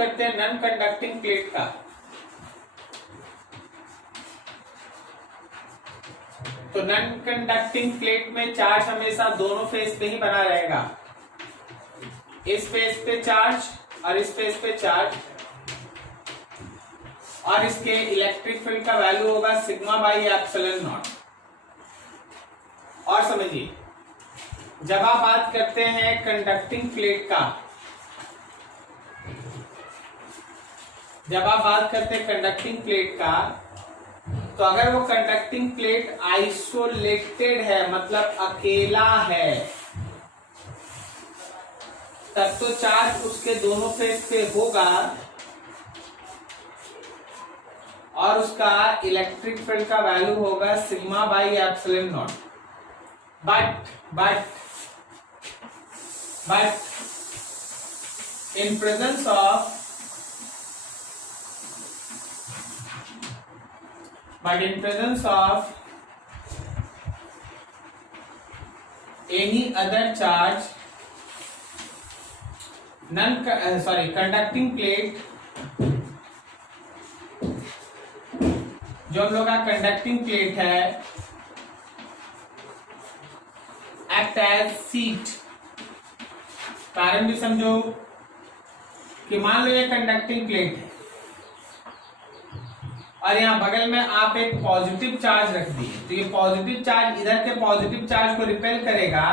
करते हैं non conducting plate का, तो नॉन कंडक्टिंग प्लेट में चार्ज हमेशा दोनों फेस पे ही बना रहेगा, इस फेस पे चार्ज और इस फेस पे चार्ज, और इसके इलेक्ट्रिक फील्ड का वैल्यू होगा सिग्मा बाई एप्सिलॉन नॉट। और समझिए, जब आप बात करते हैं कंडक्टिंग प्लेट का, जब आप बात करते हैं कंडक्टिंग प्लेट का, तो अगर वो कंडक्टिंग प्लेट आइसोलेटेड है, मतलब अकेला है, तब तो चार्ज उसके दोनों फेस पे होगा और उसका इलेक्ट्रिक फील्ड का वैल्यू होगा sigma by epsilon not. But in presence of any other charge, conducting plate, जो हम लोग का कंडक्टिंग प्लेट है, एक्ट एज सीट। कारण भी समझो कि मान लो ये कंडक्टिंग प्लेट है और यहाँ बगल में आप एक पॉजिटिव चार्ज रख दिए, तो ये पॉजिटिव चार्ज इधर के पॉजिटिव चार्ज को रिपेल करेगा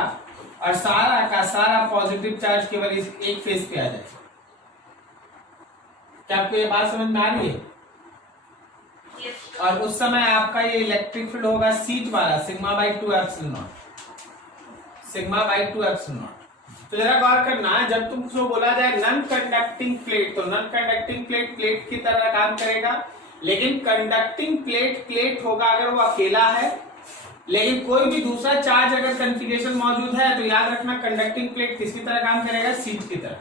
और सारा का सारा पॉजिटिव चार्ज केवल इस एक फेस पे आ जाएगा। क्या आपको ये बात समझ में आ रही है? और उस समय आपका ये इलेक्ट्रिक फील्ड होगा सीट वाला, sigma by 2 epsilon not, sigma by 2 epsilon naught. तो जरा गौर करना, जब तुमको बोला जाए नॉन कंडक्टिंग प्लेट, तो नॉन कंडक्टिंग प्लेट प्लेट की तरह काम करेगा, लेकिन कंडक्टिंग प्लेट प्लेट होगा अगर वो अकेला है। लेकिन कोई भी दूसरा चार्ज अगर कॉन्फ़िगरेशन मौजूद है तो याद रखना कंडक्टिंग प्लेट किसकी तरह काम करेगा? सीट की तरह।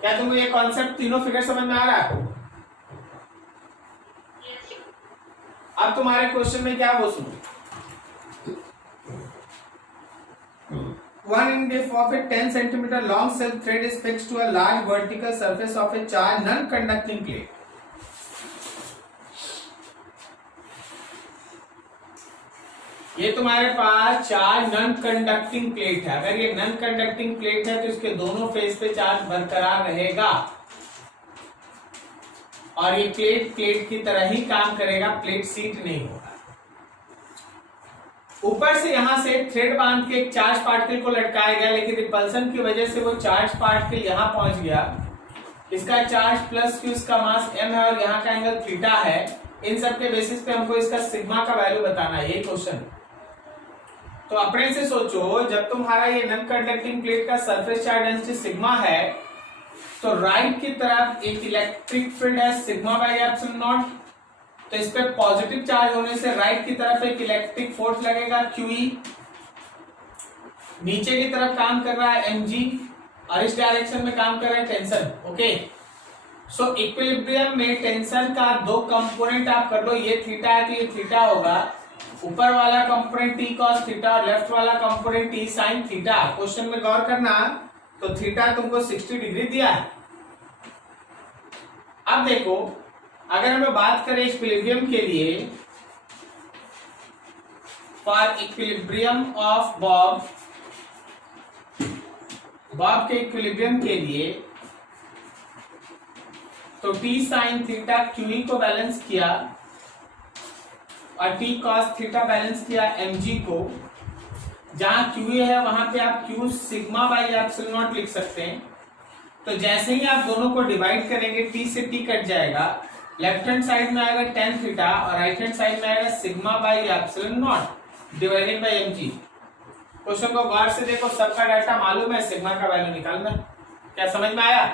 क्या तुमको ये कॉन्सेप्ट तीनों फिगर समझ में आ रहा है? अब तुम्हारे क्वेश्चन में क्या वो सुनो, one end of a 10 centimeter long silk thread is fixed to a large vertical surface of a charged non-conducting plate. ये तुम्हारे पास चार्ज नॉन कंडक्टिंग प्लेट है। अगर ये नॉन कंडक्टिंग प्लेट है तो इसके दोनों फेस पे चार्ज बरकरार रहेगा और ये प्लेट प्लेट की तरह ही काम करेगा, प्लेट सीट नहीं होगा। ऊपर से यहां से थ्रेड बांध के एक चार्ज पार्टिकल को लटकाया गया, लेकिन रिपल्सन की वजह से वो चार्ज पार्टिकल यहां पहुंच गया। इसका चार्ज प्लस क्यू, इसका मास m है और यहाँ का एंगल थीटा है। इन सब के बेसिस पे हमको इसका सिग्मा का वैल्यू बताना है, ये क्वेश्चन। तो अपने से सोचो, जब तुम्हारा ये नॉन कंडक्टिंग प्लेट का सरफेस चार्ज डेंसिटी सिग्मा है, तो राइट की तरफ एक इलेक्ट्रिक फील्ड है सिग्मा बाई एप्सिलॉन नॉट, तो इस पे पॉजिटिव चार्ज होने से राइट की तरफ एक इलेक्ट्रिक फोर्स लगेगा QE, नीचे की तरफ काम कर रहा है mg और इस डायरेक्शन में काम कर रहा है टेंशन। ओके, सो इक्विलिब्रियम में टेंशन का दो कंपोनेंट आप कर लो, ये थीटा है तो ये थीटा होगा, ऊपर वाला component t cos theta, left वाला component t sin theta. Question में गौर करना, तो थीटा तुमको 60 डिग्री दिया है। अब देखो, अगर हमें बात करें इक्विलिब्रियम के लिए, for equilibrium of Bob, Bob के इक्विलिब्रियम के लिए, तो t sin थीटा QE को बैलेंस किया और t cos थीटा बैलेंस किया mg को। जहां QE है वहां पे आप q sigma by epsilon not लिख सकते हैं। तो जैसे ही आप दोनों को डिवाइड करेंगे, t से t कट जाएगा, लेफ्ट हैंड साइड में आएगा tan थीटा और राइट हैंड साइड में आएगा sigma by epsilon not divided by mg। Question को गौर से देखो, सबका डाटा मालूम है, सिग्मा का वैल्यू निकालना। क्या समझ में आया?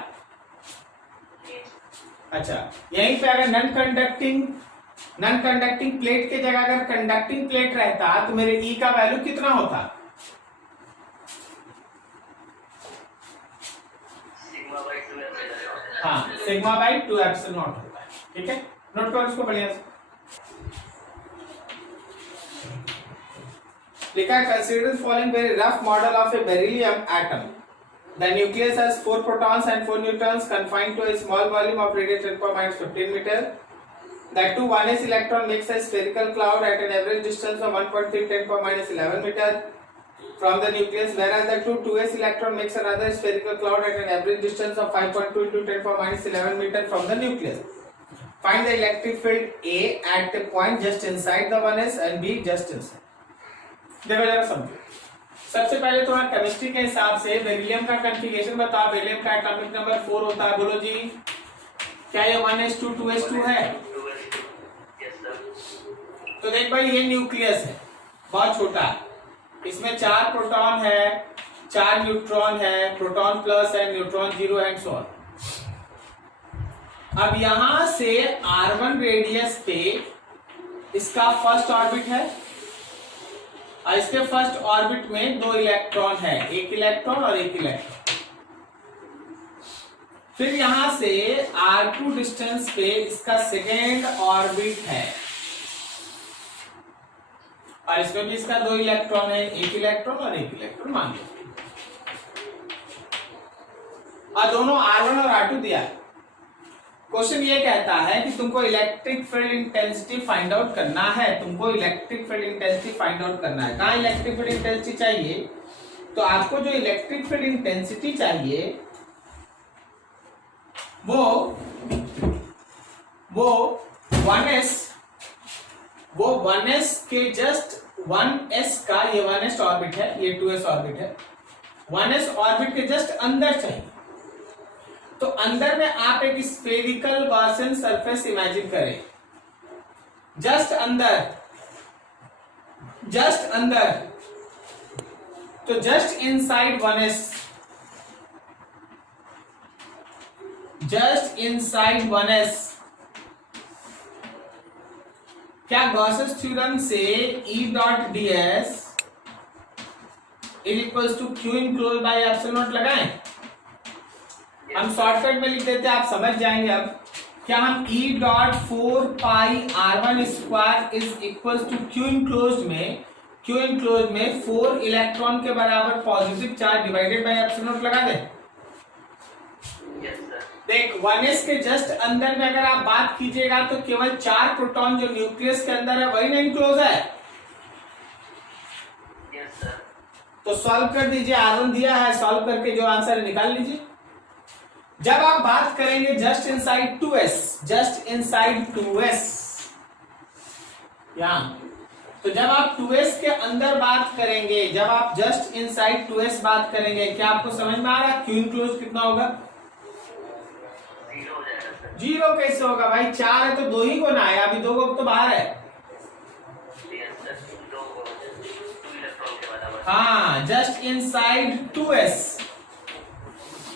अच्छा, यहीं पे अगर नॉन कंडक्टिंग प्लेट के जगह अगर कंडक्टिंग प्लेट रहता तो मेरे E का वैल्यू कितना होता? हाँ, सिग्मा बाई 2 एप्सिलॉन नॉट होता है। ठीक है, नोट करो इसको बढ़िया से। लिखा, consider following very rough model of A beryllium atom. The nucleus has 4 protons and 4 neutrons confined to a small volume of radius 10⁻15 meter. The 2 1s electron makes a spherical cloud at an average distance of 1.3 10⁻11 meter from the nucleus, whereas the 2 2s electron makes another spherical cloud at an average distance of 5.2 into 10⁻11 meter from the nucleus. Find the electric field A at the point just inside the 1s and B just inside. देखो जरा समझो। सबसे पहले तो chemistry के हिसाब से beryllium का कॉन्फ़िगरेशन बताओ। बेरिलियम का एटॉमिक नंबर 4 होता है। बोलो जी, क्या ये 1s2 2s2 है? तो देख भाई, ये न्यूक्लियस है, बहुत छोटा है। इसमें 4 प्रोटॉन है, 4 न्यूट्रॉन है, प्रोटॉन प्लस है, न्यूट्रॉन 0 एंड सो ऑन। अब यहां से r1 रेडियस पे इसका फर्स्ट ऑर्बिट है और इसके फर्स्ट ऑर्बिट में 2 इलेक्ट्रॉन है, एक इलेक्ट्रॉन और एक इलेक्ट्रॉन। फिर यहां से r2 डिस्टेंस पे इसका सेकेंड ऑर्बिट है और इसमें भी इसका 2 इलेक्ट्रॉन है, एक इलेक्ट्रॉन और एक इलेक्ट्रॉन मान लो। और दोनों r1 और r2 दिया है। क्वेश्चन ये कहता है कि तुमको electric field intensity find out करना है। तुमको electric field intensity find out करना है। कहाँ इलेक्ट्रिक फील्ड इंटेंसिटी चाहिए? तो आपको जो इलेक्ट्रिक फील्ड इंटेंसिटी चाहिए वो 1s के जस्ट 1s का, ये 1s ऑर्बिट है, ये 2s ऑर्बिट है, 1s ऑर्बिट के जस्ट अंदर चाहिए। तो अंदर में आप एक स्फेरिकल गॉसियन सरफेस इमेजिन करें। जस्ट अंदर, तो जस्ट इनसाइड 1s, क्या गॉसेस थ्योरम से E dot ds is equals to Q enclose by epsilon naught लगाएं? हम शॉर्टकट में लिख देते हैं, आप समझ जाएंगे। अब क्या हम E dot 4 pi r1 square is equals to Q enclose में 4 इलेक्ट्रॉन के बराबर positive charge divided by epsilon naught लगा दें? देख, 1s के जस्ट अंदर में अगर आप बात कीजिएगा तो केवल 4 प्रोटॉन जो न्यूक्लियस के अंदर है वही ना इनक्लोज है। तो सॉल्व कर दीजिए, r1 दिया है, सॉल्व करके जो आंसर है निकाल लीजिए। जब आप बात करेंगे जस्ट इनसाइड 2s, यहां, तो जब आप 2s के अंदर बात करेंगे, जब आप जस्ट इनसाइड 2s बात करेंगे, क्या आपको समझ में आ रहा है Q इनक्लोज कितना होगा? 0 कैसे होगा भाई? 4 है तो 2 ही गुना है, अभी 2 तो बाहर है। हाँ, जस्ट इनसाइड 2s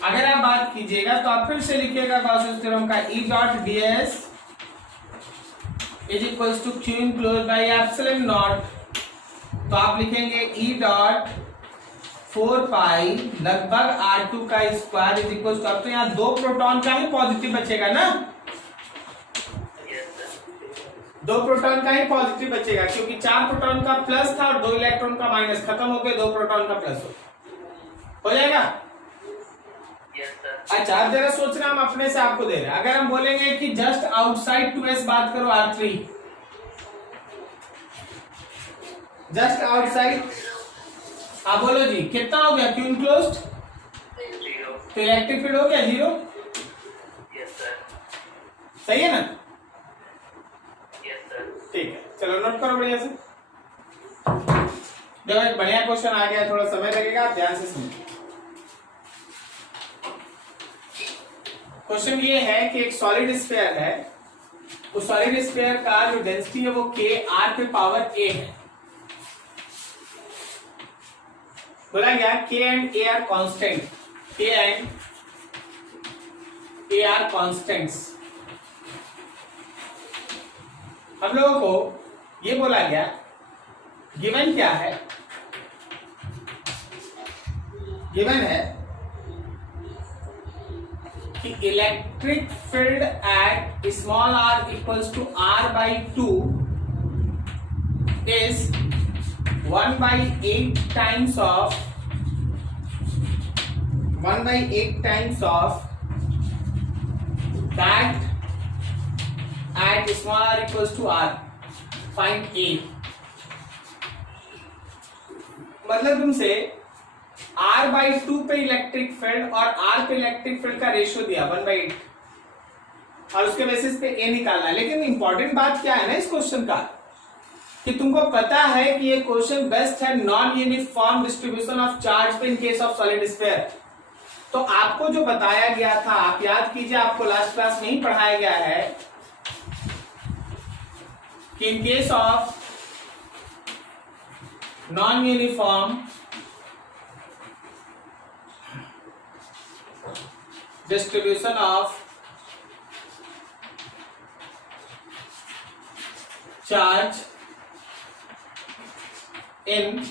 अगर आप बात कीजिएगा तो आप फिर से लिखिएगा गॉसियन थ्योरम का E dot ds is equals to Q enclose by epsilon naught. तो आप लिखेंगे E डॉट 4 पाई लगभग r2 का स्क्वायर इज इक्वल्स टू, अब तो यहाँ 2 प्रोटॉन का ही पॉजिटिव बचेगा ना, 2 प्रोटॉन का ही पॉजिटिव बचेगा, क्योंकि 4 प्रोटॉन का प्लस था और 2 इलेक्ट्रॉन का माइनस, खत्म हो गए, 2 प्रोटॉन का प्लस हो जाएगा। अच्छा, अब जरा सोचना, हम अपने से आपको दे रहे हैं। अगर हम बोलेंगे कि जस्ट आउटसाइड 2s बात करो, r3 जस्ट आउटसाइड, आप बोलो जी कितना हो गया Q इनक्लोज्ड? तो इलेक्ट्रिक फील्ड हो गया 0। सही है ना? ठीक है, चलो नोट करो बढ़िया से। देखो एक बढ़िया क्वेश्चन आ गया, थोड़ा समय लगेगा, आप ध्यान से सुनिए। क्वेश्चन ये है कि एक सॉलिड स्फीयर है, उस सॉलिड स्फीयर का जो डेंसिटी है वो k r पे पावर a है। बोला गया k and a are constant, k and a are constants। हम लोगों को ये बोला गया, गिवन क्या है? गिवन है कि electric field at small r equals to r/2 is 1/8 times of 1/8 times of that at small r equals to r. Find a. मतलब तुमसे r/2 पे इलेक्ट्रिक फील्ड और r पे इलेक्ट्रिक फील्ड का रेशियो दिया 1/8 और उसके बेसिस पे a निकालना है। लेकिन इंपॉर्टेंट बात क्या है ना इस क्वेश्चन का, कि तुमको पता है कि ये क्वेश्चन बेस्ट है non uniform distribution of charge पे in case of solid sphere. तो आपको जो बताया गया था, आप याद कीजिए, आपको लास्ट क्लास में ही पढ़ाया गया है कि in case of non-uniform distribution of charge in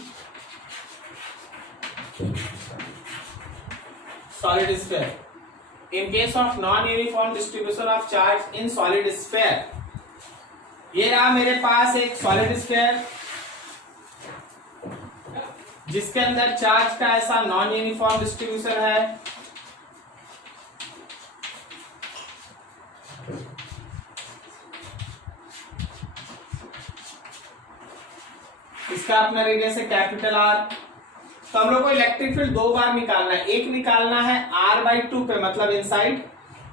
solid sphere, in case of non-uniform distribution of charge in solid sphere, ये रहा मेरे पास एक सॉलिड स्फीयर जिसके अंदर चार्ज का ऐसा नॉन यूनिफॉर्म डिस्ट्रीब्यूशन है। इसका अपना रेडियस है कैपिटल आर। तो हम लोग को इलेक्ट्रिक फील्ड दो बार निकालना है, एक निकालना है r/2 पे मतलब इनसाइड,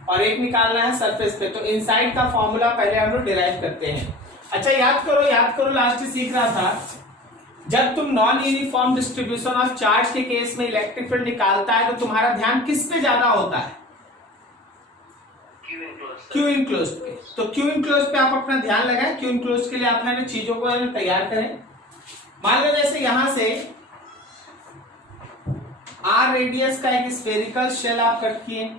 और एक निकालना है सरफेस पे। तो इनसाइड का फॉर्मूला पहले हम लोग डिराइव करते हैं। अच्छा याद करो लास्ट सीख रहा था, जब तुम non uniform distribution of charge के केस में इलेक्ट्रिक फील्ड निकालता है तो तुम्हारा ध्यान किस पे ज्यादा होता है? क्यू इनक्लोज्ड पे। तो क्यू इनक्लोज्ड पे आप अपना ध्यान लगाएं। क्यू इनक्लोज्ड के लिए आप मैंने चीजों को तैयार करें। मान लो जैसे यहां से r रेडियस का एक स्फेरिकल शेल आप कट किए,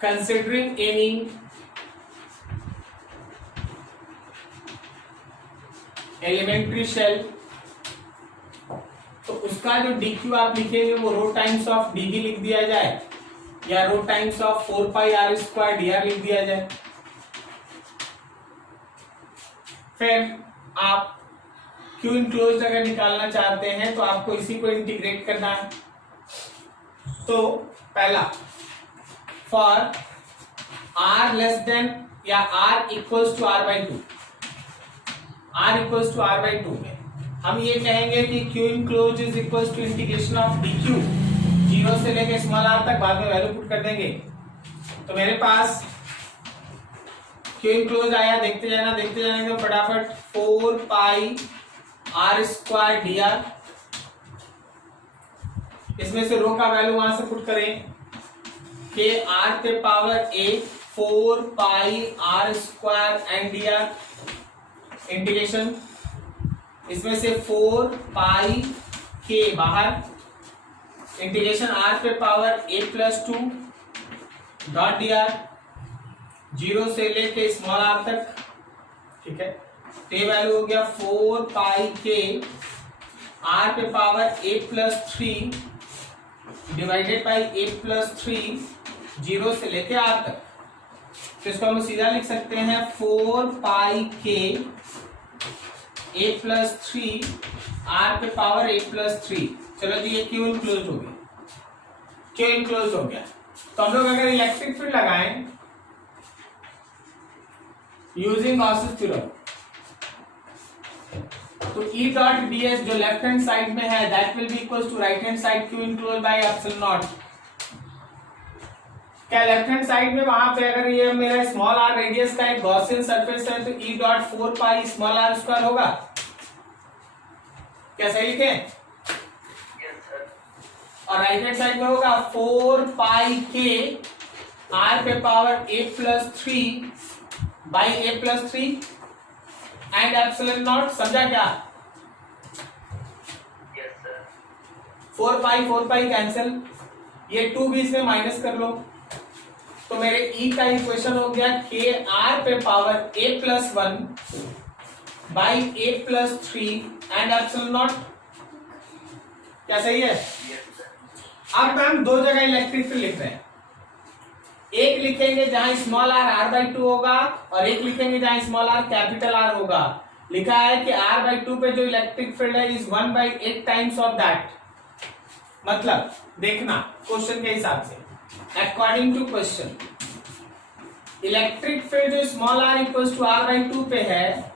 considering any elementary shell, तो उसका जो dq आप लिखेंगे वो रो टाइम्स ऑफ dv लिख दिया जाए या रो टाइम्स ऑफ 4πr² dr लिख दिया जाए। फिर आप q इनक्लोज्ड अगर निकालना चाहते हैं तो आपको इसी को इंटीग्रेट करना है। तो पहला फॉर r लेस देन या r equals to r/2, r equals to r/2 में हम ये कहेंगे कि q enclose is equals to integration of dq, zero से लेके स्मॉल r तक, बाद में वैल्यू पुट कर देंगे। तो मेरे पास q इनक्लोज आया, देखते जाएंगे फटाफट, 4πr² dr। इसमें से रो का वैल्यू वहां से पुट करें के r पे power a 4πr² and dr integration, इसमें से 4πk बाहर, इंटीग्रेशन r पे power a+2 dot dr, zero से लेके स्मॉल r तक, ठीक है। तो ये वैल्यू हो गया 4πk r पे power a+3 divided by a+3 zero से लेके r तक। तो इसको हम सीधा लिख सकते हैं 4πk a+3 r पे पावर a+3। चलो जी ये क्यू इनक्लोज हो गया, क्यू इनक्लोज हो गया। तो हम लोग अगर इलेक्ट्रिक फील्ड लगाएं यूजिंग गॉसेस थ्योरम, तो E डॉट ds जो लेफ्ट हैंड साइड में है that will be equals to right hand side Q enclose by epsilon naught. क्या लेफ्ट हैंड साइड में वहां पे अगर ये मेरा स्मॉल r रेडियस का एक गॉसियन सरफेस है तो E dot 4π small r square होगा। क्या सही लिखे? और राइट हैंड साइड में होगा 4πk r पे power a+3 by a+3 and epsilon not. समझा क्या? 4π कैंसिल, ये 2 भी इसमें माइनस कर लो। तो मेरे E का इक्वेशन हो गया k r पे power a+1 by a+3 and epsilon naught. क्या सही है? अब हम दो जगह इलेक्ट्रिक फील्ड लिख रहे हैं, एक लिखेंगे जहां स्मॉल आर r/2 होगा और एक लिखेंगे जहां स्मॉल आर कैपिटल आर होगा। लिखा है कि r/2 पे जो इलेक्ट्रिक फील्ड है इज 1/8 टाइम्स ऑफ दैट। मतलब देखना क्वेश्चन के हिसाब से, according to question electric field जो small r equals to r/2 पे है,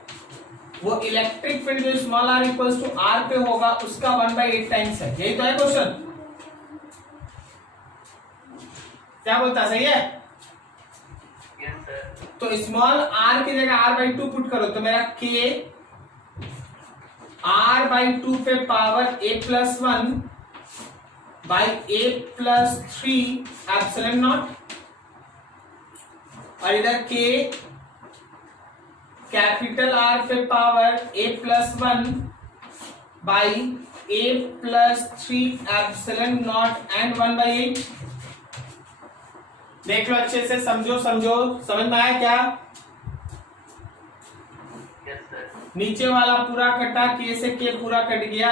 वो इलेक्ट्रिक फील्ड जो small r equals to r पे होगा उसका 1/8 टाइम्स है। यही तो है क्वेश्चन। क्या बोलता, सही है? yes, sir. तो स्मॉल r की जगह r/2 पुट करो तो मेरा k r/2 पे power a+1 by a+3 epsilon naught, और इधर k कैपिटल R पे power a+1 by a+3 epsilon naught and 1/8। देख लो अच्छे से, समझो समझ में आया क्या? yes, sir. नीचे वाला पूरा कटा, k से k पूरा कट गया।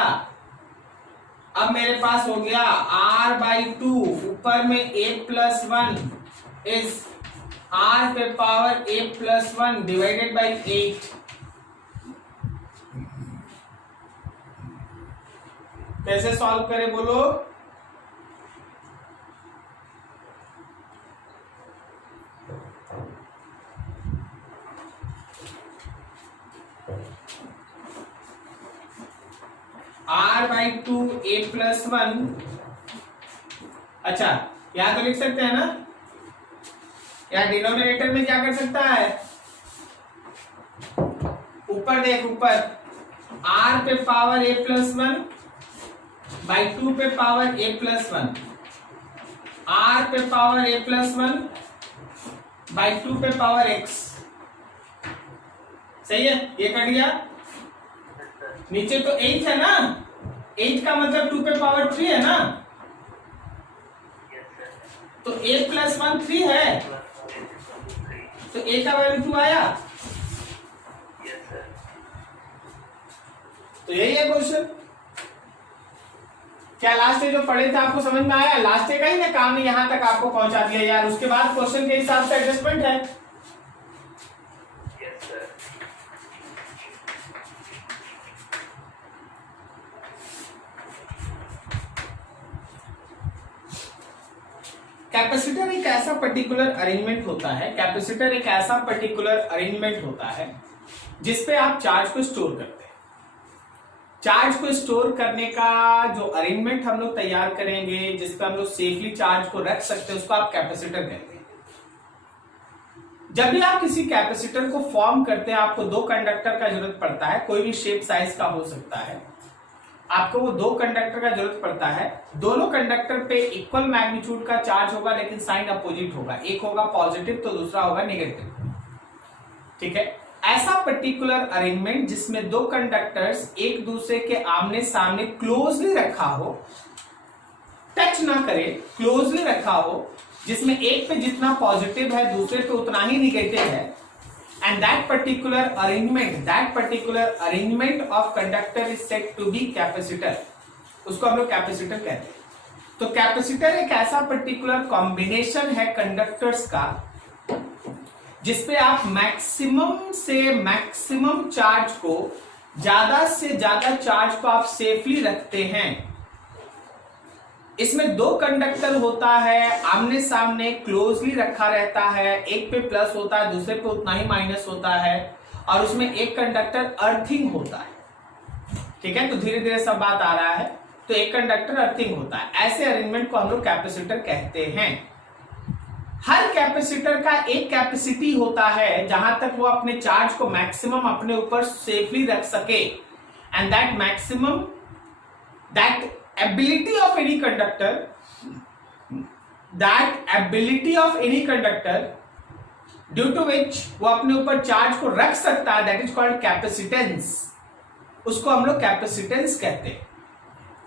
अब मेरे पास हो गया r/2, ऊपर में a+1 इज r पे पावर a+1 डिवाइडेड बाई 8। कैसे सॉल्व करें बोलो? r/2 a+1, अच्छा यहां तो लिख सकते हैं ना, या डिनोमिनेटर में क्या कर सकता है, ऊपर देख, ऊपर r पे पावर a+1 बाई 2 पे पावर a+1, r पे पावर a+1 बाई 2 पे पावर x। सही है, ये कट गया। नीचे तो 8 है ना, 8 का मतलब 2 पे पावर 3 है ना, yes, sir. तो a+1 3 है, तो a का वैल्यू 2 आया। yes, sir. तो यही है क्वेश्चन। क्या लास्ट डे जो पढ़े थे आपको समझ में आया? लास्ट डे का ही ना काम ने यहां तक आपको पहुंचा दिया यार, उसके बाद क्वेश्चन के हिसाब से एडजस्टमेंट है। yes, sir. कैपेसिटर एक ऐसा पर्टिकुलर अरेंजमेंट होता है, कैपेसिटर एक ऐसा पर्टिकुलर अरेंजमेंट होता है जिसपे आप चार्ज को स्टोर करते हैं। चार्ज को स्टोर करने का जो अरेंजमेंट हम लोग तैयार करेंगे, जिसपे हम लोग सेफली चार्ज को रख सकते हैं, उसको आप कैपेसिटर कहते हैं। जब भी आप किसी कैपेसिटर को फॉर्म करते हैं, आपको दो कंडक्टर का जरूरत पड़ता है, कोई भी शेप साइज का हो सकता है। आपको वो दो कंडक्टर का जरूरत पड़ता है, दोनों कंडक्टर पे इक्वल मैग्नीट्यूड का चार्ज होगा, लेकिन साइन अपोजिट होगा, एक होगा पॉजिटिव तो दूसरा होगा नेगेटिव। ठीक है, ऐसा पर्टिकुलर अरेंजमेंट जिसमें दो कंडक्टर्स एक दूसरे के आमने सामने क्लोजली रखा हो, टच ना करे, क्लोजली रखा हो, जिसमें एक पे जितना पॉजिटिव है दूसरे पे उतना ही निगेटिव है, and that particular arrangement of conductor is said to be capacitor। उसको हम लोग कैपेसिटर कहते हैं। तो कैपेसिटर एक ऐसा पर्टिकुलर कॉम्बिनेशन है कंडक्टर्स का जिसपे आप मैक्सिमम से मैक्सिमम चार्ज को, ज्यादा से ज्यादा चार्ज को आप सेफली रखते हैं। इसमें दो कंडक्टर होता है, आमने सामने क्लोजली रखा रहता है, एक पे प्लस होता है दूसरे पे उतना ही माइनस होता है, और उसमें एक कंडक्टर अर्थिंग होता है। ठीक है, तो धीरे धीरे सब बात आ रहा है। तो एक कंडक्टर अर्थिंग होता है, ऐसे अरेंजमेंट को हम लोग कैपेसिटर कहते हैं। हर कैपेसिटर का एक कैपेसिटी होता है जहां तक वो अपने चार्ज को मैक्सिमम अपने ऊपर सेफली रख सके, and that maximum, that ability of any conductor due to which वो अपने ऊपर चार्ज को रख सकता है, that is called capacitance। उसको हम लोग कैपेसिटेंस कहते हैं।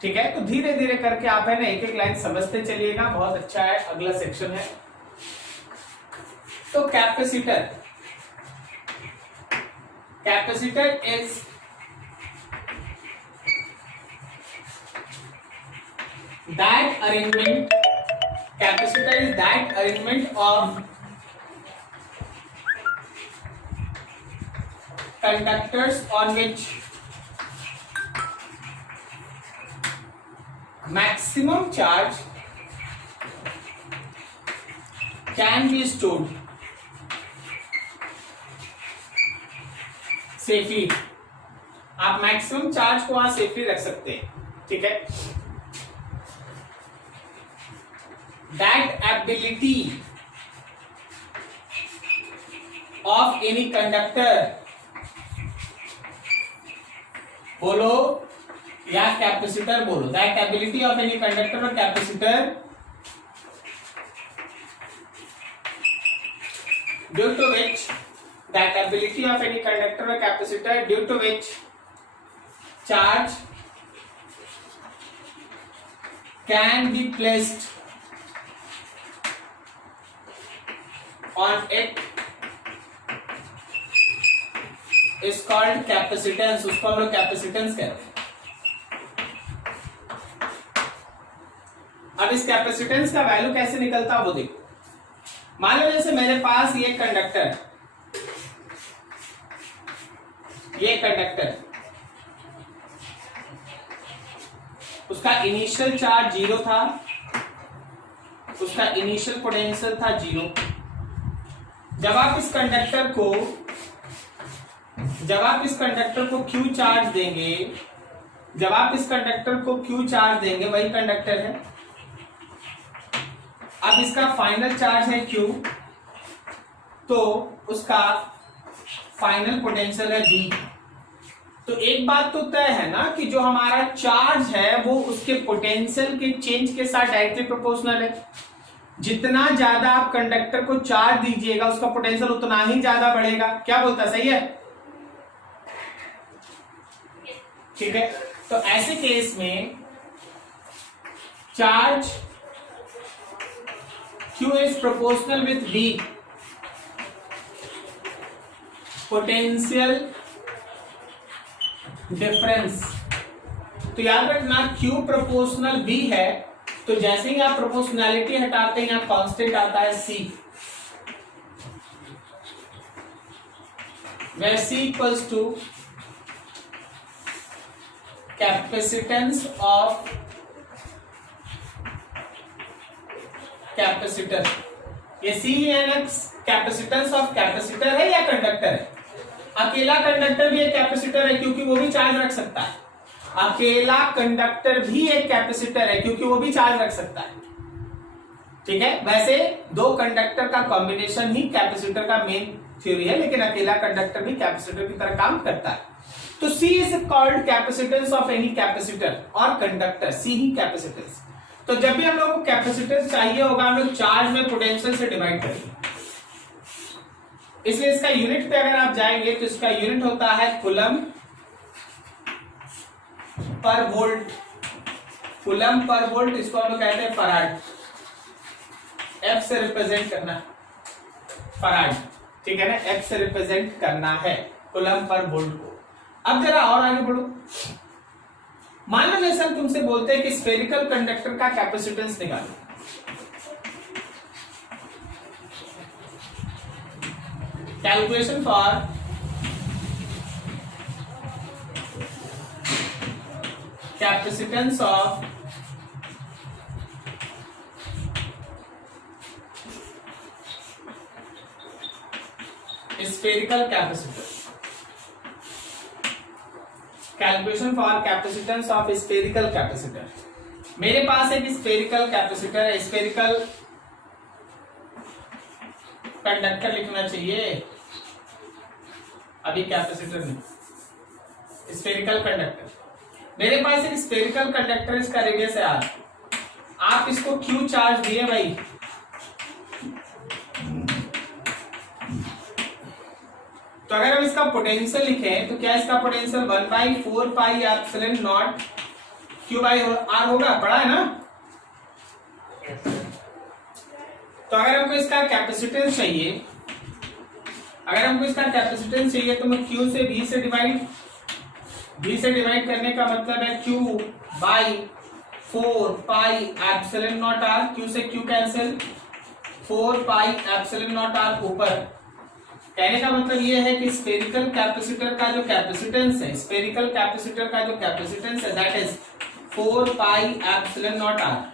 ठीक है, तो धीरे धीरे करके आप है ना एक एक लाइन समझते चलिएगा, बहुत अच्छा है। अगला सेक्शन है तो capacitor is that arrangement capacitor is that arrangement of conductors on which maximum charge can be stored safely. आप मैक्सिमम चार्ज को वहां सेफली रख सकते हैं, ठीक है। That ability of any conductor, बोलो या कैपेसिटर बोलो, that ability of any conductor और capacitor due to which that ability of any conductor or capacitor due to which charge can be placed on it is called capacitance। उसको हम लोग capacitance कहते हैं। अब इस कैपेसिटेंस का वैल्यू कैसे निकलता वो देखो। मान लो जैसे मेरे पास ये कंडक्टर, ये कंडक्टर, उसका इनिशियल चार्ज 0 था, उसका इनिशियल पोटेंशियल था 0। जब आप इस कंडक्टर को क्यू चार्ज देंगे, जब आप इस कंडक्टर को क्यू चार्ज देंगे, वही कंडक्टर है। अब इसका फाइनल चार्ज है क्यू, तो उसका फाइनल पोटेंशियल है V। तो एक बात तो तय है ना कि जो हमारा चार्ज है वो उसके पोटेंशियल के चेंज के साथ डायरेक्टली प्रोपोर्शनल है। जितना ज्यादा आप कंडक्टर को चार्ज दीजिएगा उसका पोटेंशियल उतना ही ज्यादा बढ़ेगा। क्या बोलता है, सही है? ठीक है। तो ऐसे केस में charge Q is proportional with V, potential difference. तो याद रखना Q प्रोपोर्शनल V है, तो जैसे ही आप प्रोपोर्शनैलिटी हटाते हैं यहां कांस्टेंट आता है C, where C equals to capacitance of capacitor. ये C कैपेसिटेंस ऑफ कैपेसिटर है या कंडक्टर है? अकेला कंडक्टर भी एक कैपेसिटर है क्योंकि वो भी चार्ज रख सकता है। अकेला कंडक्टर भी एक कैपेसिटर है क्योंकि वो भी चार्ज रख सकता है, ठीक है। वैसे दो कंडक्टर का कॉम्बिनेशन ही कैपेसिटर का मेन थ्योरी है, लेकिन अकेला कंडक्टर भी कैपेसिटर की तरह काम करता है। तो C is called capacitance of any capacitor और कंडक्टर, C ही कैपेसिटेंस। तो जब भी हम लोग को कैपेसिटेंस चाहिए होगा हम लोग चार्ज में पोटेंशियल से डिवाइड करेंगे। इसलिए इसका यूनिट पे अगर आप जाएंगे तो इसका यूनिट होता है कूलम्ब पर वोल्ट। कूलम्ब पर वोल्ट, इसको हम लोग कहते हैं फराड। F से रिप्रेजेंट करना फराड, ठीक है ना, F से रिप्रेजेंट करना है कूलम्ब पर वोल्ट को। अब जरा और आगे बढ़ो। मान लो जैसे हम तुमसे बोलते हैं कि स्फेरिकल कंडक्टर का कैपेसिटेंस निकालो। Calculation for capacitance of spherical capacitor. Calculation for capacitance of spherical capacitor. मेरे पास एक स्फेरिकल कैपेसिटर है, स्फेरिकल कंडक्टर लिखना चाहिए, अभी कैपेसिटर नहीं, स्फेरिकल कंडक्टर। मेरे पास एक स्फेरिकल कंडक्टर, इसका रेडियस है R। आप इसको Q चार्ज दिए भाई, तो अगर हम इसका पोटेंशियल लिखें तो क्या इसका potential 1/4 pi epsilon not Q by R होगा, पढ़ा है ना। तो अगर हमको इसका कैपेसिटेंस चाहिए, तो मैं Q से V से डिवाइड करने का मतलब है Q by 4 pi epsilon naught r, Q से Q cancel, 4 pi epsilon naught r ऊपर। कहने का मतलब ये है कि स्फेरिकल कैपेसिटर का जो कैपेसिटेंस है, स्फेरिकल कैपेसिटर का जो कैपेसिटेंस है that is 4 pi epsilon naught r.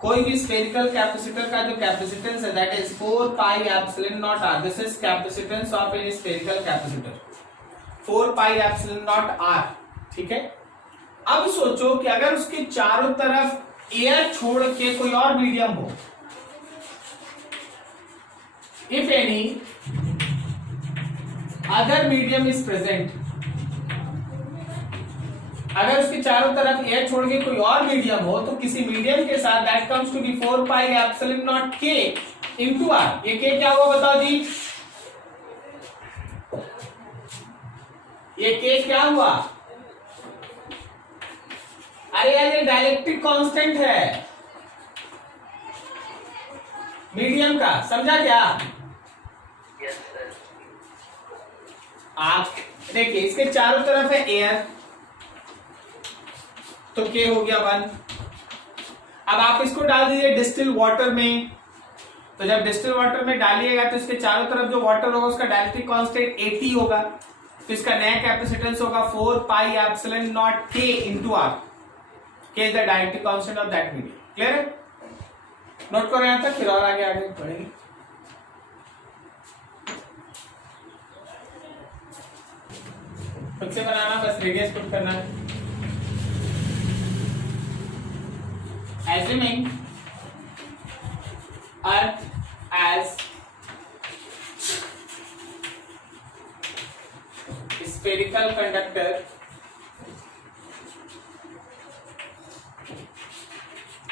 कोई भी स्फेरिकल कैपेसिटर का जो कैपेसिटेंस है that is 4 pi epsilon naught r. This is capacitance of any spherical capacitor, 4 pi epsilon naught r. ठीक है, अब सोचो कि अगर उसके चारों तरफ एयर छोड़ के कोई और मीडियम हो, if any other medium is present, अगर उसके चारों तरफ एयर छोड़ के कोई और मीडियम हो तो किसी मीडियम के साथ that comes to be 4 pi epsilon naught K into r. ये के क्या हुआ बताओ जी, ये के क्या हुआ? अरे यार ये डायलेक्ट्रिक कांस्टेंट है मीडियम का, समझा क्या? Yes sir. आप देखिए इसके चारों तरफ है एयर, तो के हो गया 1। अब आप इसको डाल दीजिए डिस्टिल वाटर में, तो जब डिस्टिल वाटर में डालिएगा तो इसके चारों तरफ जो वाटर होगा उसका डायलेक्ट्रिक कांस्टेंट 80 होगा, तो इसका नया कैपेसिटेंस होगा 4 pi epsilon naught K into are. के is the dielectric constant of that medium. Clear है? नोट करो यहां तक, फिर और आगे आगे बढ़ेंगे। खुद से बनाना, बस रेडियस पुट करना है। Assuming Earth as spherical conductor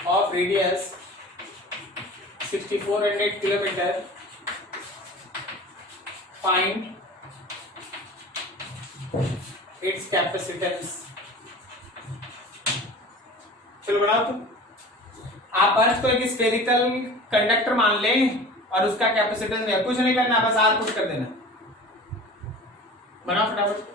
of radius 6400 kilometer, find its capacitance। चलो बनाओ तुम। आप अर्थ को एक स्फेरिकल कंडक्टर मान लें और उसका कैपेसिटेंस है, कुछ नहीं करना, बस आर पुट कर देना। बनाओ फटाफट।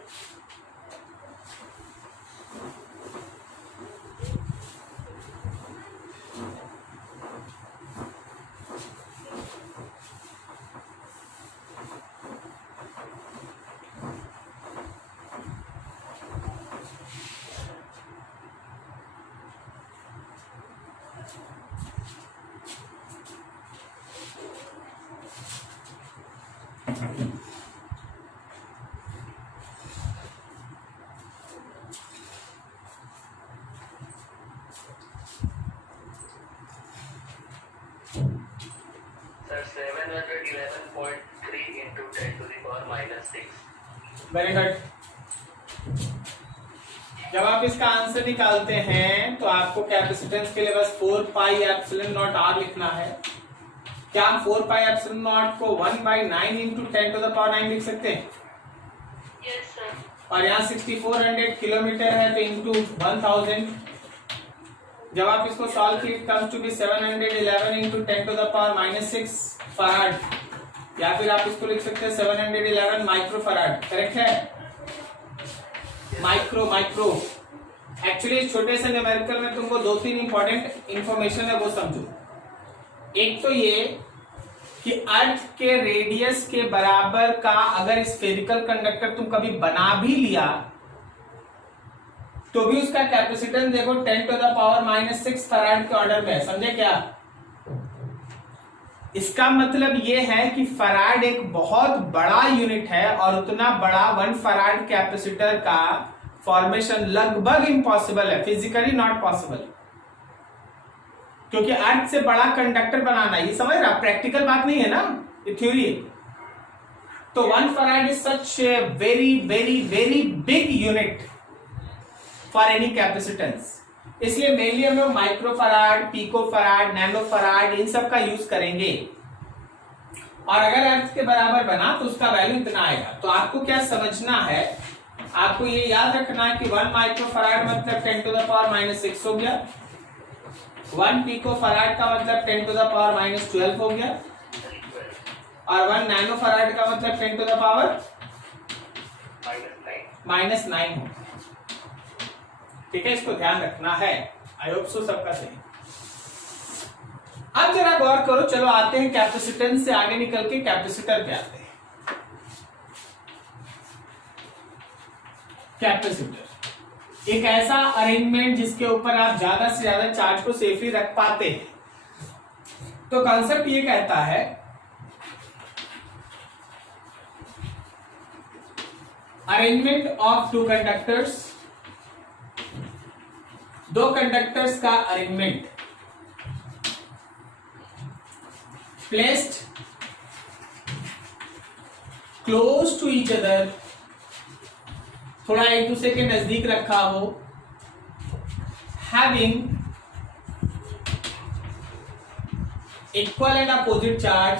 Sir 711.3 into 10 to the power minus 6। Very good. जब आप इसका आंसर निकालते हैं तो आपको कैपेसिटेंस के लिए बस 4 पाई एप्सिलॉन नॉट आर लिखना है। क्या हम 4 पाई एप्सिलॉन नॉट को 1/9 इंटू 10 टू द पावर 9 लिख सकते हैं? Yes sir. और यहाँ 6400 किलोमीटर है तो इंटू 1000। जब आप इसको सॉल्व किए comes to be 711 into 10 to the power -6 farad, या फिर आप इसको लिख सकते हैं 711 माइक्रो फराड। करेक्ट है? माइक्रो एक्चुअली इस छोटे से न्यूमेरिकल में तुमको 2-3 इंपॉर्टेंट इंफॉर्मेशन है वो समझो। एक तो ये कि अर्थ के रेडियस के बराबर का अगर स्फेरिकल कंडक्टर तुम कभी बना भी लिया तो भी उसका कैपेसिटेंस देखो 10 टू द पावर -6 फराड के ऑर्डर में है। समझे क्या? इसका मतलब ये है कि फराड एक बहुत बड़ा यूनिट है और उतना बड़ा 1 फराड कैपेसिटर का फॉर्मेशन लगभग इम्पॉसिबल है, फिजिकली नॉट पॉसिबल, क्योंकि अर्थ से बड़ा कंडक्टर बनाना, ये समझ रहा, प्रैक्टिकल बात नहीं है ना, ये थ्योरी है। तो 1 farad is such very very very big unit for any capacitance, इसलिए मेनली हम लोग micro farad, pico farad, nano farad इन सब का यूज करेंगे। और अगर अर्थ के बराबर बना तो उसका वैल्यू इतना आएगा। तो आपको क्या समझना है, आपको ये याद रखना है कि 1 माइक्रो फराड मतलब 10 टू द पावर -6 हो गया, 1 पिको फराड का मतलब 10 टू द पावर -12 हो गया, और 1 नैनो फराड का मतलब 10 टू द पावर -9 हो। ठीक है, इसको ध्यान रखना है। आई होप सो सबका सही। अब जरा गौर करो, चलो आते हैं कैपेसिटेंस से आगे निकल के कैपेसिटर पे आते हैं। कैपेसिटर एक ऐसा अरेंजमेंट जिसके ऊपर आप ज्यादा से ज्यादा चार्ज को सेफली रख पाते हैं। तो कॉन्सेप्ट ये कहता है अरेंजमेंट ऑफ टू कंडक्टर्स, दो कंडक्टर्स का arrangement placed close to each other, थोड़ा एक दूसरे के नजदीक रखा हो, having equal and opposite charge,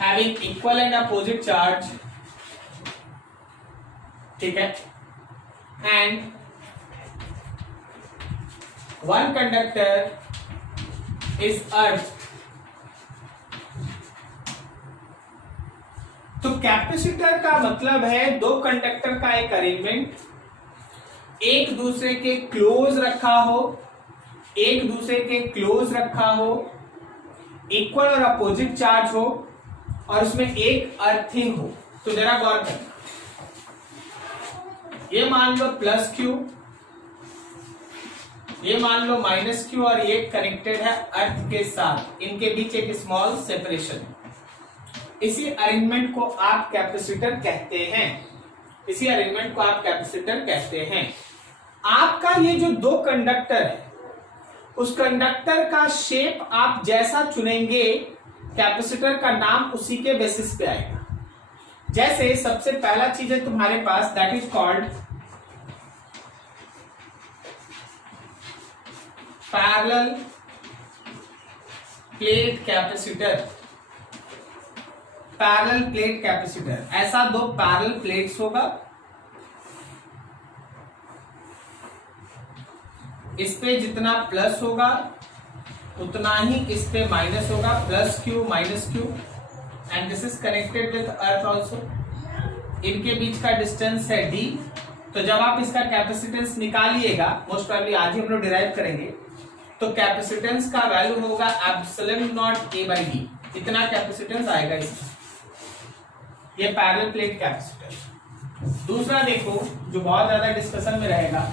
having equal and opposite charge, ठीक है, and one conductor is earth. तो कैपेसिटर का मतलब है दो कंडक्टर का एक अरेंजमेंट, एक दूसरे के क्लोज रखा हो, एक दूसरे के क्लोज रखा हो, इक्वल और अपोजिट चार्ज हो, और उसमें एक अर्थिंग हो। तो जरा गौर करना, ये मान लो प्लस क्यू, ये मान लो माइनस क्यू, और ये कनेक्टेड है अर्थ के साथ, इनके बीच एक स्मॉल सेपरेशन। इसी अरेंजमेंट को आप कैपेसिटर कहते हैं, इसी अरेंजमेंट को आप कैपेसिटर कहते हैं। आपका ये जो दो कंडक्टर है, उस कंडक्टर का शेप आप जैसा चुनेंगे, कैपेसिटर का नाम उसी के बेसिस पे आएगा। जैसे सबसे पहला चीज है तुम्हारे पास, that is called parallel plate capacitor. Parallel plate capacitor, ऐसा दो पैरेलल प्लेट्स होगा, इस पे जितना प्लस होगा उतना ही इस पे माइनस होगा, plus Q minus Q, and this is connected with earth also. इनके बीच का डिस्टेंस है d। तो जब आप इसका कैपेसिटेंस निकालिएगा, मोस्ट प्रोबेबली आज ही हम लोग डिराइव करेंगे, तो कैपेसिटेंस का वैल्यू होगा epsilon not a by d। इतना कैपेसिटेंस आएगा इसमें, ये पैरेलल प्लेट कैपेसिटर। दूसरा देखो जो बहुत ज्यादा डिस्कशन में रहेगा,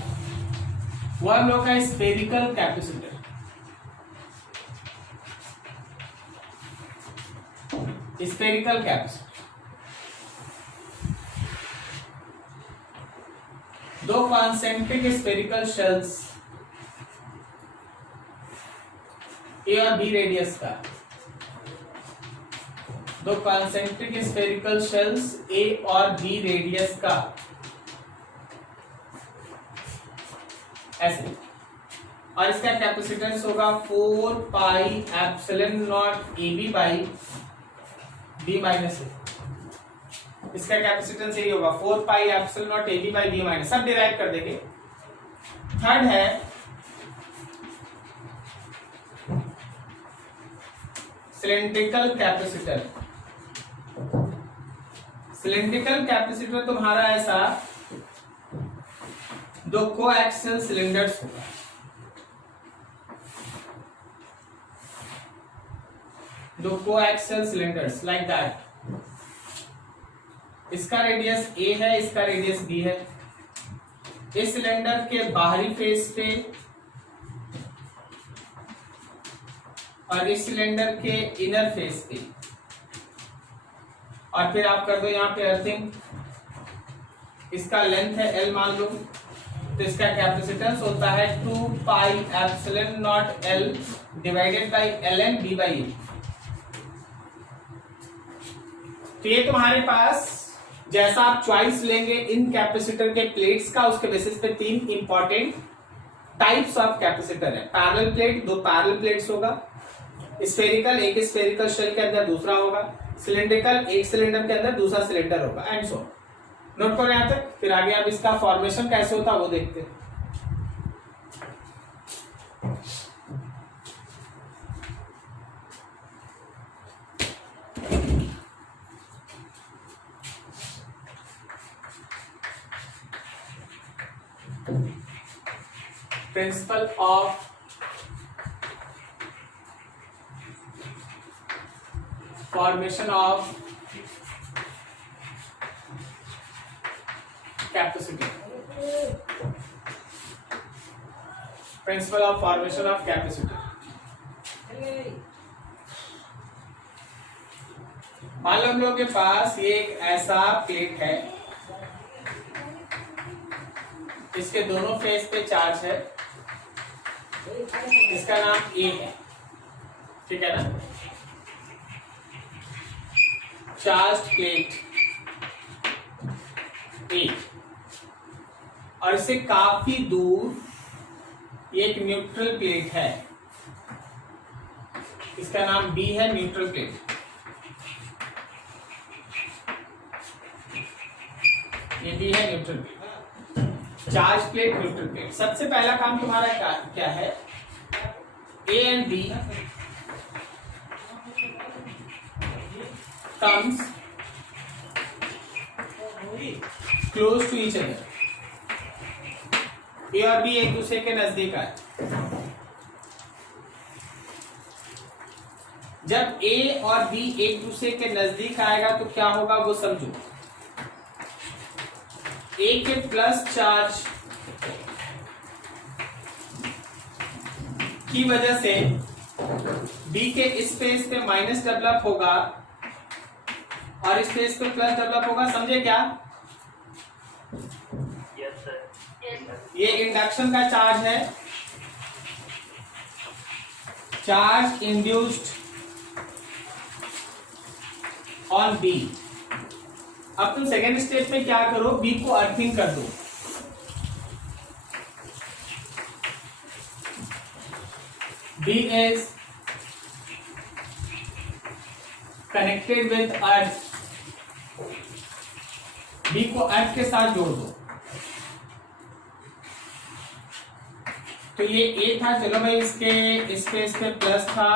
वो हम लोग का स्फेरिकल कैपेसिटर। स्फेरिकल कैपेसिटर दो कॉन्सेंट्रिक स्फेरिकल शेल्स ए और बी रेडियस का, दो कॉन्सेंट्रिक स्फेरिकल शेल्स ए और बी रेडियस का, ऐसे, और इसका कैपेसिटेंस होगा 4 pi epsilon naught a b by b minus a. इसका कैपेसिटेंस यही होगा 4 pi epsilon naught a b by b minus, सब डिराइव कर देंगे। थर्ड है सिलेंड्रिकल कैपेसिटर। सिलेंड्रिकल कैपेसिटर तुम्हारा ऐसा दो कोएक्सियल सिलेंडर्स होगा, दो कोएक्सियल सिलेंडर्स लाइक दैट। इसका रेडियस a है, इसका रेडियस b है। इस सिलेंडर के बाहरी फेस पे और इस सिलेंडर के इनर फेस पे, और फिर आप कर दो यहाँ पे अर्थिंग। इसका लेंथ है l मान लो, तो इसका कैपेसिटेंस होता है 2 पाई epsilon not l divided by ln b by a। तो ये तुम्हारे पास जैसा आप चॉइस लेंगे इन कैपेसिटर के प्लेट्स का, उसके बेसिस पे तीन इंपॉर्टेंट टाइप्स ऑफ कैपेसिटर है। पैरेलल प्लेट, दो पैरेलल प्लेट्स होगा, स्फेरिकल, एक स्फेरिकल शेल के अंदर दूसरा होगा, सिलेंड्रिकल, एक सिलेंडर के अंदर दूसरा सिलेंडर होगा, एंड सो। नोट करो यहां तक, फिर आगे आप इसका फॉर्मेशन कैसे होता है वो देखते हैं। Principle of formation of capacity, principle of formation of capacity. मान लो हम लोग के पास ये एक ऐसा प्लेट है, इसके दोनों फेस पे चार्ज है, इसका नाम ए है, ठीक है ना। चार्ज प्लेट ए, और इससे काफी दूर एक न्यूट्रल प्लेट है, इसका नाम बी है, न्यूट्रल प्लेट। ये भी है neutral plate, charge plate, neutral plate. सबसे पहला काम तुम्हारा क्या है, A and B comes close to each other, A और बी एक दूसरे के नजदीक आए। जब ए और बी एक दूसरे के नजदीक आएगा तो क्या होगा वो समझो। ए के प्लस चार्ज की वजह से बी के स्पेस पे माइनस डेवलप होगा और स्पेस पे प्लस डेवलप होगा, समझे क्या? Yes sir. ये इंडक्शन का चार्ज है, चार्ज इंड्यूस्ड ऑन बी। अब तुम सेकेंड स्टेप में क्या करो, बी को अर्थिंग कर दो। B is connected with earth, B को अर्थ के साथ जोड़ दो। तो ये ए था, चलो भाई इसके स्पेस पे प्लस था,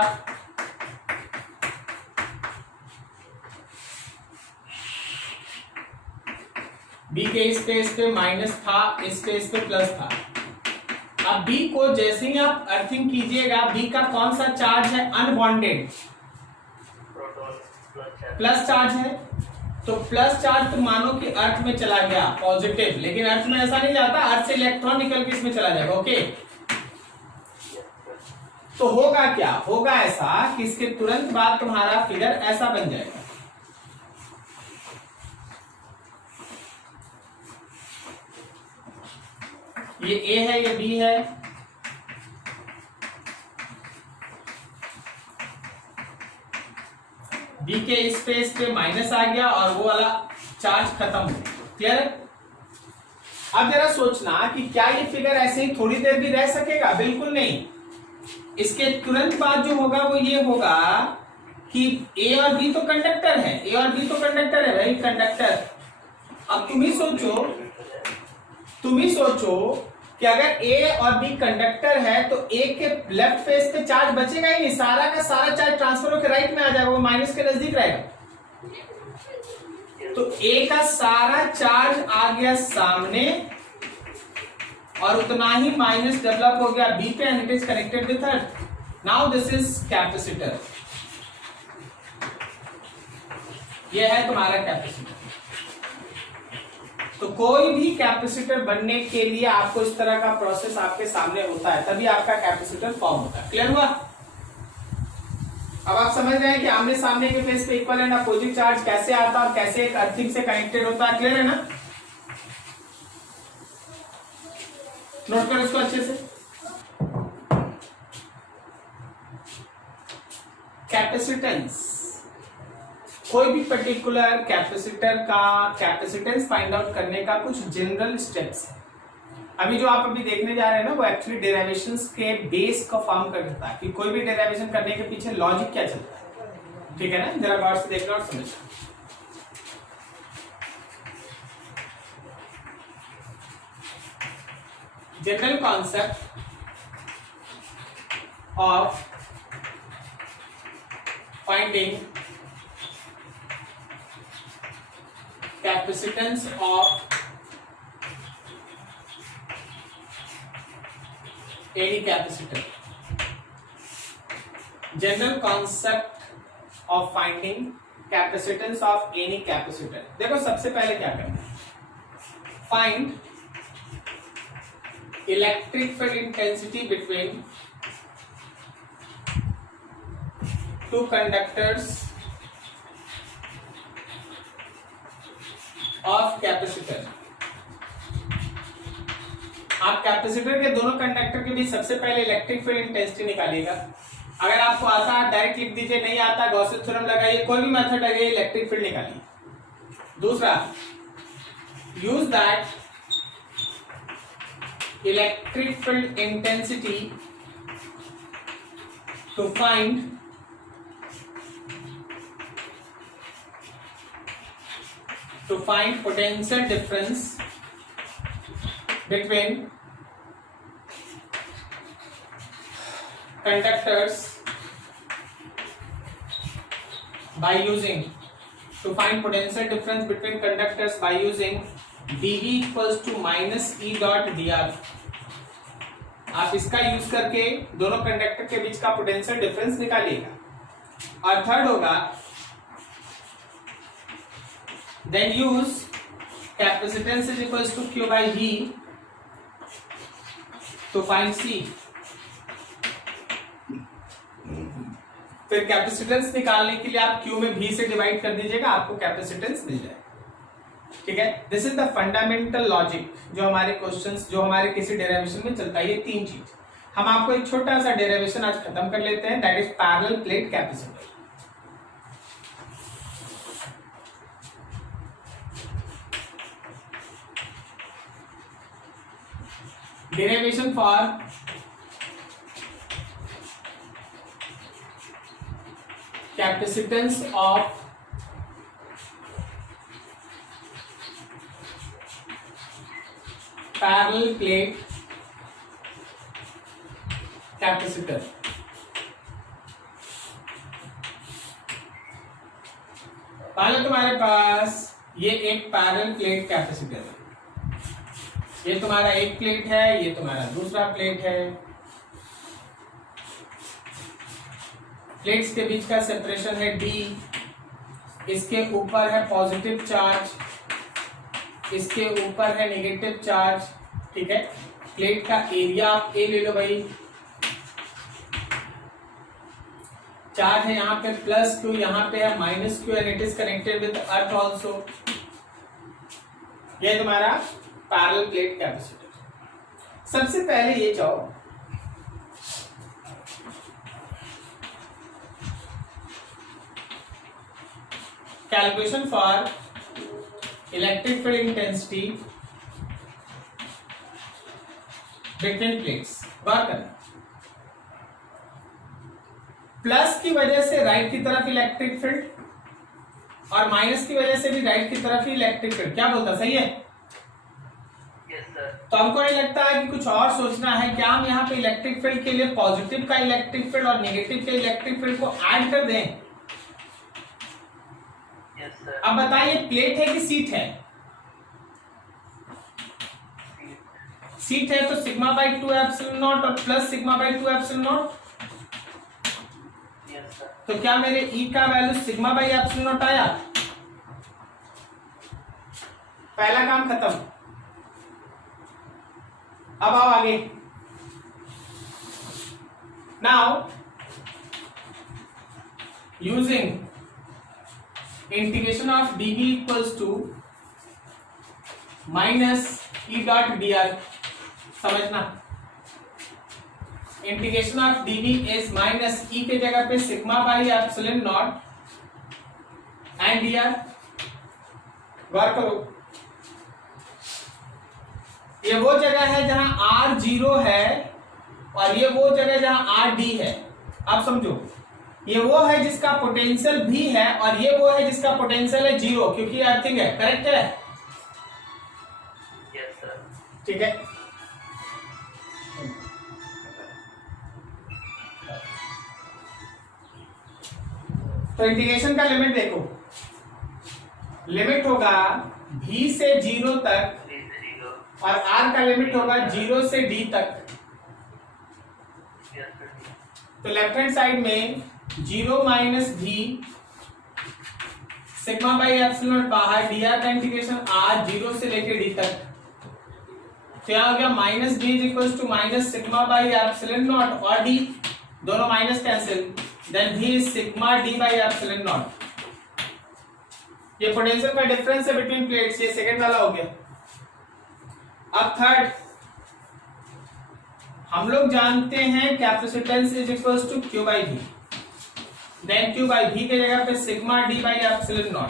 बी के स्पेस पे माइनस था, स्पेस पे प्लस था। अब बी को जैसे ही आप अर्थिंग कीजिएगा, बी का कौन सा चार्ज है? अनबॉन्डेड प्लस चार्ज है। तो प्लस चार्ज तो मानो कि अर्थ में चला गया पॉजिटिव, लेकिन अर्थ में ऐसा नहीं जाता, अर्थ से इलेक्ट्रॉन निकल के इसमें चला जाएगा। ओके, तो होगा क्या? होगा ऐसा कि इसके तुरंत बाद तुम्हारा फिगर ऐसा बन जाएगा। ये ए है, ये बी है, बी के स्पेस पे माइनस आ गया और वो वाला चार्ज खत्म हो गया। क्लियर है? अब जरा सोचना कि क्या ये फिगर ऐसे ही थोड़ी देर भी रह सकेगा? बिल्कुल नहीं। इसके तुरंत बाद जो होगा वो ये होगा कि ए और बी तो कंडक्टर है, ए और बी तो कंडक्टर है भाई, कंडक्टर। अब तुम ही सोचो कि अगर ए और बी कंडक्टर है तो ए के लेफ्ट फेस पे चार्ज बचेगा ही नहीं, सारा का सारा चार्ज ट्रांसफर होकर राइट में आ जाएगा, वो माइनस के नजदीक रहेगा। तो ए का सारा चार्ज आ गया सामने और उतना ही माइनस डेवलप हो गया बी पे and it is connected with earth. Now this is capacitor, ये है तुम्हारा कैपेसिटर। तो कोई भी कैपेसिटर बनने के लिए आपको इस तरह का प्रोसेस आपके सामने होता है, तभी आपका कैपेसिटर फॉर्म होता है। क्लियर हुआ? अब आप समझ रहे हैं कि आमने सामने के फेस पे इक्वल एंड अपोजिट चार्ज कैसे आता है और कैसे एक अर्थिंग से कनेक्टेड होता है। क्लियर है ना? नोट करो इसको अच्छे से। कैपेसिटेंस, कोई भी पर्टिकुलर कैपेसिटर का कैपेसिटेंस फाइंड आउट करने का कुछ जनरल स्टेप्स है। अभी जो आप अभी देखने जा रहे हैं ना, वो एक्चुअली डेरिवेशंस के बेस को फॉर्म कर देता है कि कोई भी डेरिवेशन करने के पीछे लॉजिक क्या चलता है। ठीक है ना? जरा गौर से देखना और समझना। General concept of finding capacitance of any capacitor. General concept of finding capacitance of any capacitor. देखो सबसे पहले क्या करना है, find electric field intensity between two conductors of capacitor. आप कैपेसिटर के दोनों कंडक्टर के बीच सबसे पहले इलेक्ट्रिक फील्ड इंटेंसिटी निकालिएगा. अगर आपको आता है डायरेक्ट लिख दीजिए, नहीं आता गॉसियन थ्योरम लगाइए, कोई भी मेथड लगाइए, इलेक्ट्रिक फील्ड निकालिए. दूसरा, use that electric field intensity to find potential difference between conductors by using dV equals to minus E dot dr. आप इसका यूज करके दोनों कंडक्टर के बीच का पोटेंशियल डिफरेंस निकालिएगा. और थर्ड होगा, then use capacitance is equals to Q by V to find C. फिर capacitance निकालने के लिए आप Q में V से डिवाइड कर दीजिएगा, आपको कैपेसिटेंस मिल जाएगा. ठीक है, this is the fundamental logic जो हमारे क्वेश्चंस, जो हमारे किसी डेरिवेशन में चलता है. ये तीन चीज हम आपको एक छोटा सा डेरिवेशन आज खत्म कर लेते हैं, that is parallel plate capacitor. Derivation for capacitance of parallel plate capacitor. पहले तुम्हारे पास ये एक पैरेलल प्लेट कैपेसिटर है. ये तुम्हारा एक प्लेट है, ये तुम्हारा दूसरा प्लेट है. प्लेट्स के बीच का सेपरेशन है D. इसके ऊपर है पॉजिटिव चार्ज, इसके ऊपर है नेगेटिव चार्ज. ठीक है, प्लेट का एरिया आप A ले लो भाई. चार्ज है यहाँ पे प्लस Q, यहाँ पे है minus Q, and it is connected with earth also. ये तुम्हारा पैरेलल प्लेट कैपेसिटर. सबसे पहले ये जाओ, calculation for electric field intensity between plates. गौर करना, प्लस की वजह से राइट की तरफ इलेक्ट्रिक फील्ड और माइनस की वजह से भी राइट की तरफ ही इलेक्ट्रिक फील्ड. क्या बोलता, सही है? तो हमको नहीं लगता है कि कुछ और सोचना है. क्या हम यहाँ पे इलेक्ट्रिक फील्ड के लिए पॉजिटिव का इलेक्ट्रिक फील्ड और नेगेटिव के इलेक्ट्रिक फील्ड को ऐड कर दें? अब बताइए, प्लेट है कि सीट है? सीट है तो सिग्मा बाई 2 एप्सिलॉन नॉट और plus sigma by 2 epsilon naught. तो क्या मेरे E का value sigma by epsilon naught आया? पहला काम खत्म. अब आओ आगे. Now using integration of dV equals to minus E dot dr. समझना, integration of dV is minus E के जगह पे sigma by epsilon naught and dr. गौर करो, ये वो जगह है जहां R 0 है और ये वो जगह जहां R D है. आप समझो, ये वो है जिसका पोटेंशियल भी है और ये वो है जिसका पोटेंशियल है 0, क्योंकि ये अर्थिंग है. करेक्ट है? Yes sir. ठीक है, तो इंटीग्रेशन का लिमिट देखो, लिमिट होगा V से 0 तक और R का लिमिट होगा 0 से D तक. Yes, sir. तो लेफ्ट हैंड साइड में 0 माइनस भी सिग्मा बाई एप्सिलॉन नॉट बाहर डी आर का इंटीग्रेशन आर 0 से लेके डी तक, तो यहाँ हो गया minus V is equal to minus sigma by epsilon naught और डी दोनों minus cancel, then V is sigma d by epsilon naught. ये पोटेंशियल का डिफरेंस है बिटवीन प्लेट्स, ये सेकंड वाला हो गया। अब थर्ड हम लोग जानते हैं capacitance is equal to Q by V, then Q by V के जगह पे sigma d by epsilon naught,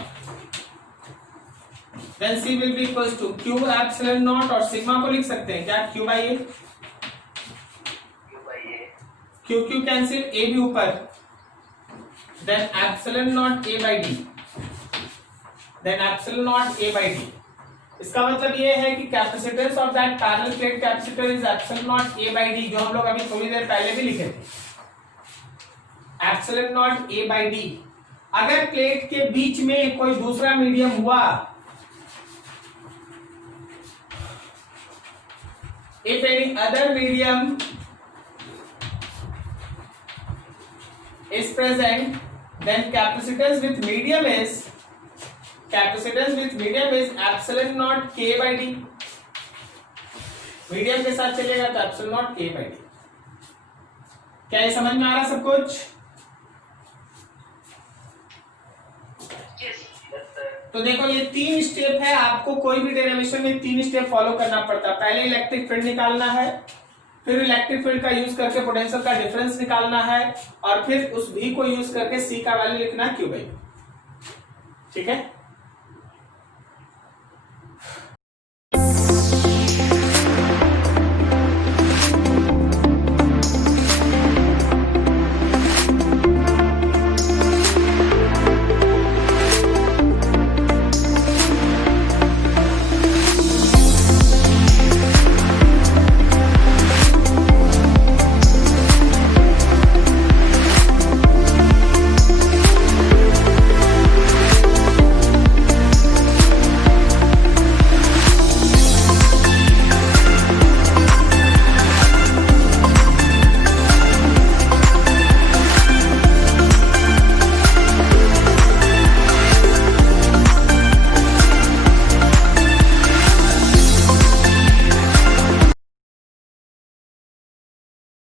then C will be equal to Q epsilon naught और सिग्मा को लिख सकते हैं क्या Q by A, Q by A. Q Q cancel, A भी ऊपर, then epsilon naught A by d, then epsilon naught A by d. इसका मतलब ये है कि capacitance of that parallel plate capacitor is epsilon naught A by D, जो हम लोग अभी थोड़ी देर पहले भी लिखे थे, epsilon naught A by D. अगर प्लेट के बीच में कोई दूसरा मीडियम हुआ, if any other medium is present, then capacitance with medium is epsilon naught k by d। Medium के साथ चलेगा तो epsilon naught k by d। क्या ये समझ में आ रहा सब कुछ? Yes, sir. तो देखो ये 3 स्टेप है, आपको कोई भी डेरिवेशन में 3 स्टेप फॉलो करना पड़ता है। पहले इलेक्ट्रिक फील्ड निकालना है, फिर इलेक्ट्रिक फील्ड का यूज करके पोटेंशियल का डिफरेंस निकालना है, और फिर उस भी को यूज करके सी का वैल्यू लिखना है क्यू बाई। ठीक है।